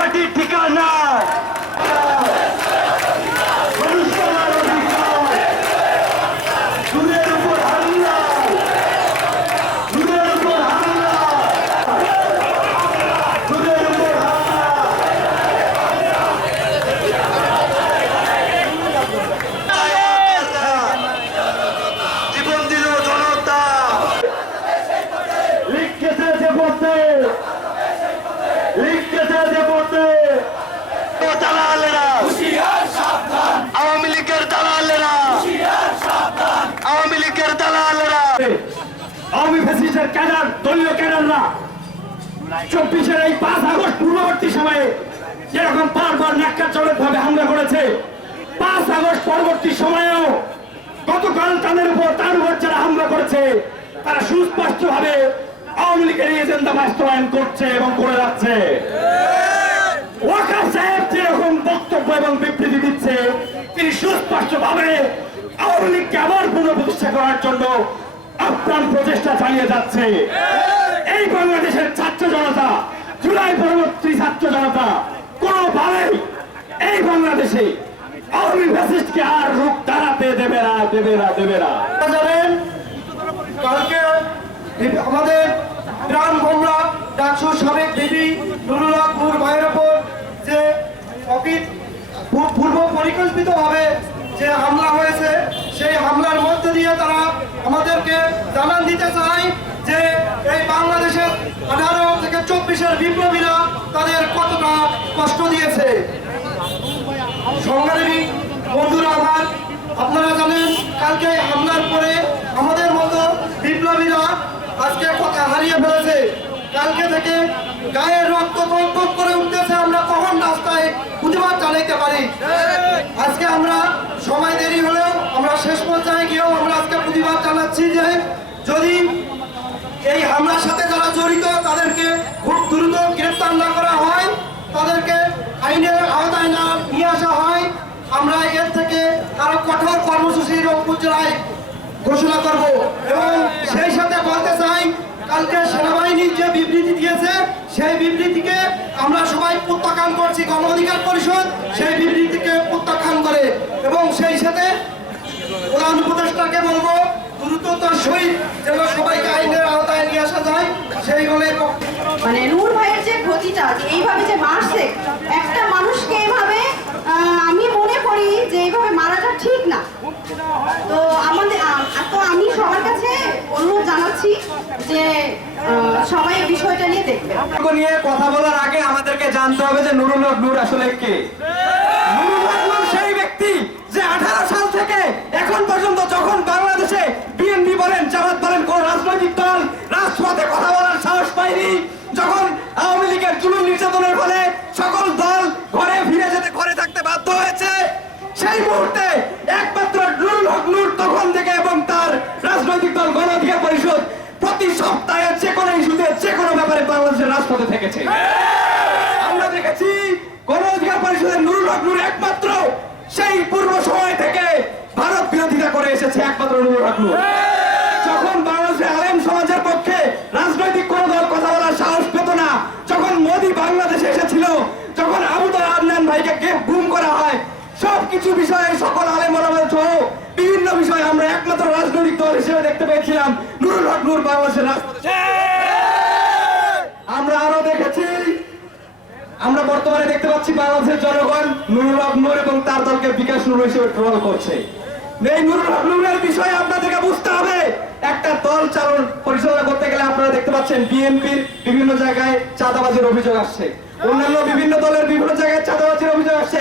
মাটির ঠিকানা আওয়ামী লীগের দালালেরা আওয়ামী লীগের দালালেরা আওয়ামী ফ্যাসিস্টের ক্যাডার দলীয় ক্যাডাররা 24-এর এই 5 আগস্ট পূর্ববর্তী সময়ে যেরকম বারবার ন্যাক্কারজনক ভাবে হামলা করেছে 5 আগস্ট পরবর্তী সময়েও গতকাল তার উপর যারা হামলা করেছে তারা সুস্পষ্ট ভাবে আওয়ামী লীগের এজেন্ডা বাস্তবায়ন করছে এবং করে যাচ্ছে। ওয়াকার সাহেব যেরকম বক্তব্য এবং বিবৃতি দিচ্ছে তিনি সুস্পষ্ট ভাবে আওয়ামী লীগকে আবার পুনঃপ্রতিষ্ঠা করার জন্য আপ্রাণ প্রচেষ্টা চালিয়ে যাচ্ছে। এই বাংলাদেশের ছাত্র জনতা জুলাই পরবর্তী ছাত্র জনতা কোনোভাবেই এই বাংলাদেশে আওয়ামী ফ্যাসিস্টকে আর রূপ দাঁড়াতে দেবে না দেবে না দেবে না। জানেন কালকে আমাদের গ্রাম ভোমরা ডাকসুর সাবেক দেবী নুরুল হক নূর ভাইয়ের ওপর যে পূর্ব পরিকল্পিতভাবে যে হামলা হয়েছে সেই হামলার মধ্যে দিয়ে তারা আমাদেরকে জানান দিতে চায় যে এই বাংলাদেশের 18 থেকে 24-এর বিপ্লবীরা তাদের কতটা কষ্ট দিয়েছে। সংগ্রামী বন্ধুরা আমার, আপনারা জানেন কালকে হামলার পরে আমাদের মতো বিপ্লবীরা আজকে কথা হারিয়ে ফেলেছে। কালকে থেকে গায়ের রক্ত টক করে উঠতেছে, আমরা কখন রাস্তায় প্রতিবাদ চালাইতে পারি। আজকে আমরা সময় দেরি হলেও আমরা শেষ পর্যায়ে গিয়েও আমরা আজকে প্রতিবাদ জানাচ্ছি যে যদি এই হামলার সাথে যারা জড়িত তাদেরকে খুব দ্রুত গ্রেফতার না করা হয়, তাদেরকে আইনের আওতায় না নিয়ে আসা হয়, আমরা এর থেকে আরো কঠোর কর্মসূচির উপজেলায় ঘোষণা করব। এবং সেই সাথে বলতে চাই কালকে সেনাবাহিনী যে বিবৃতি দিয়েছে সেই বিবৃতিকে আমরা সবাই প্রত্যাখ্যান করছি। গণ অধিকার পরিষদ সেই বিবৃতিকে প্রত্যাখ্যান করে এবং সেই সাথে প্রধান উপদেষ্টাকে বলবো দ্রুততার সহিত যেন সবাইকে আইনের আওতায় নিয়ে আসা যায় সেই বলে। মানে নূর ভাইয়ের যে ক্ষতিটা এইভাবে যে মারছে একটা মানুষকে এইভাবে, আমি মনে করি যে এইভাবে মারাটা ঠিক না। তো আমি সবার কাছে অনুরোধ জানাচ্ছি যে সবাই বিষয়টা নিয়ে দেখবে। নিয়ে কথা বলার আগে আমাদেরকে জানতে হবে যে নুরুল হক নূর আসলে কে। নুরুল হক নূর সেই ব্যক্তি যে 18 সাল থেকে এখন পর্যন্ত যখন বাংলাদেশে বিএনপি বলেন জামাত বলেন কোন রাজনৈতিক দল রাজপথে কথা বলার সাহস পায়নি, যখন আওয়ামী লীগের জুলুম নির্যাতনের ফলে সকল দল ঘরে ফিরে যেতে ঘরে থাকতে বাধ্য হয়েছে, সেই মুহূর্তে একমাত্র নুরুল হক নূর তখন থেকে এবং তার রাজনৈতিক দল গণ অধিকার পরিষদ প্রতি সপ্তাহে যে কোনো ইস্যুতে যে কোনো ব্যাপারে বাংলাদেশের রাজপথে থেকেছে। আমরা দেখেছি গণ অধিকার পরিষদের নুরুল হক নূর একমাত্র সেই পূর্ব সময় থেকে ভারত বিরোধিতা করে এসেছে একমাত্র নুরুল হক নূর। যখন বাংলাদেশের আলেম সমাজের পক্ষে রাজনৈতিক কোন দল কথা বলার সাহস পেত না, যখন মোদী বাংলাদেশে এসেছিল, যখন আবুল আদনান ভাইকে গুম করা হয়, সবকিছু বিষয়ে সকল আলেম ওলামা সহ বিভিন্ন বিষয়ে আমরা একমাত্র রাজনৈতিক দল হিসেবে দেখতে পেয়েছিলাম নুরুল হক নূর বাংলাদেশের রাজপথে। আমরা আরো দেখেছি, আমরা বর্তমানে দেখতে পাচ্ছি বাংলাদেশের জনগণ নুরুল হক নূর এবং তার দলকে বিকাশ নূর হিসেবে ট্রল করছে। এই নুরুল হক নূরের বিষয়ে আপনাদেরকে বুঝতে হবে, একটা দল চালন পরিচালনা করতে গেলে আপনারা দেখতে পাচ্ছেন বিএনপির বিভিন্ন জায়গায় চাঁদাবাজির অভিযোগ আসছে, অন্যান্য বিভিন্ন দলের বিভিন্ন জায়গায় চাঁদাবাজির অভিযোগ আসছে।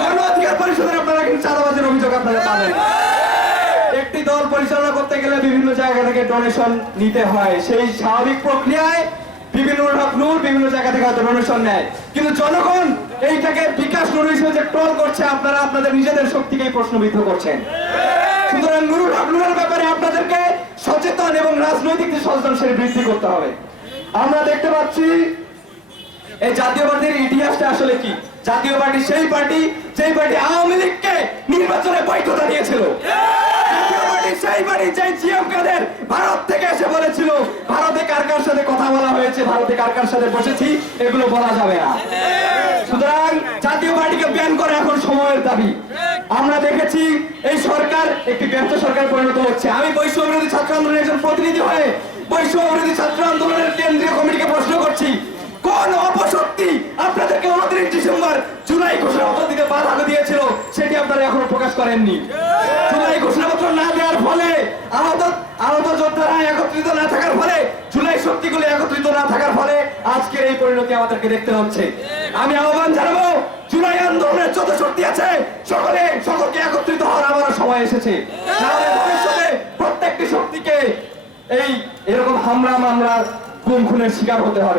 গণ অধিকার পরিষদের আপনারা কিন্তু চাঁদাবাজির অভিযোগ আপনারা পাবেন। একটি দল পরিচালনা করতে গেলে বিভিন্ন জায়গা থেকে ডোনেশন নিতে হয়, সেই স্বাভাবিক প্রক্রিয়ায় বিভিন্ন হক নূর বিভিন্ন জায়গা থেকে হয়তো ডোনেশন নেয়, কিন্তু জনগণ এইটাকে বিকাশ নূর হিসেবে যে ট্রল করছে, আপনারা আপনাদের নিজেদের শক্তিকেই প্রশ্নবিদ্ধ করছেন। সুতরাং নুরুল হক নূরের ব্যাপারে আপনাদেরকে সচেতন এবং রাজনৈতিক যে সচেতন সেটা বৃদ্ধি করতে হবে। আমরা দেখতে পাচ্ছি এই জাতীয় পার্টির ইতিহাসটা আসলে কি। জাতীয় পার্টি সেই পার্টি যেই পার্টি আওয়ামী লীগকে নির্বাচনে বৈধতা দিয়েছিল। জাতীয় পার্টি সেই পার্টি যে জিএম কাদের ভারত থেকে এসে বলেছিল ভারতে কার কার সাথে কথা বলা হয়েছে, ভারতে কার কার সাথে বসেছি, এগুলো বলা যাবে না। সুতরাং জাতীয় পার্টিকে ব্যান করা এখন সময়ের দাবি। আমরা দেখেছি এই সরকার একটি ব্যর্থ সরকার পরিণত হচ্ছে। আমি বৈষম্য বিরোধী ছাত্র আন্দোলনের একজন প্রতিনিধি হয়ে বৈষম্য বিরোধী ছাত্র আন্দোলনের কেন্দ্রীয় কমিটিকে প্রশ্ন করছি, কোন অপশক্তি আপনাদেরকে 29 ডিসেম্বর জুলাই ঘোষণাপত্র দিতে বাধা দিয়েছিল, সেটি আপনারা এখনো প্রকাশ করেননি। জুলাই ঘোষণাপত্র না দেওয়ার ফলে আহত যোদ্ধারা একত্রিত না থাকার ফলে, জুলাই শক্তিগুলো একত্রিত না থাকার ফলে আজকের এই পরিণতি আমাদেরকে দেখতে হচ্ছে। আমি আহ্বান জানাবো, জুলাই আন্দোলনের যত শক্তি আছে সকলকে একত্রিত হওয়ার আবারও সময় এসেছে। নাহলে ভবিষ্যতে প্রত্যেকটি শক্তিকে এরকম হামলা মামলার গুম খুনের শিকার হতে হবে।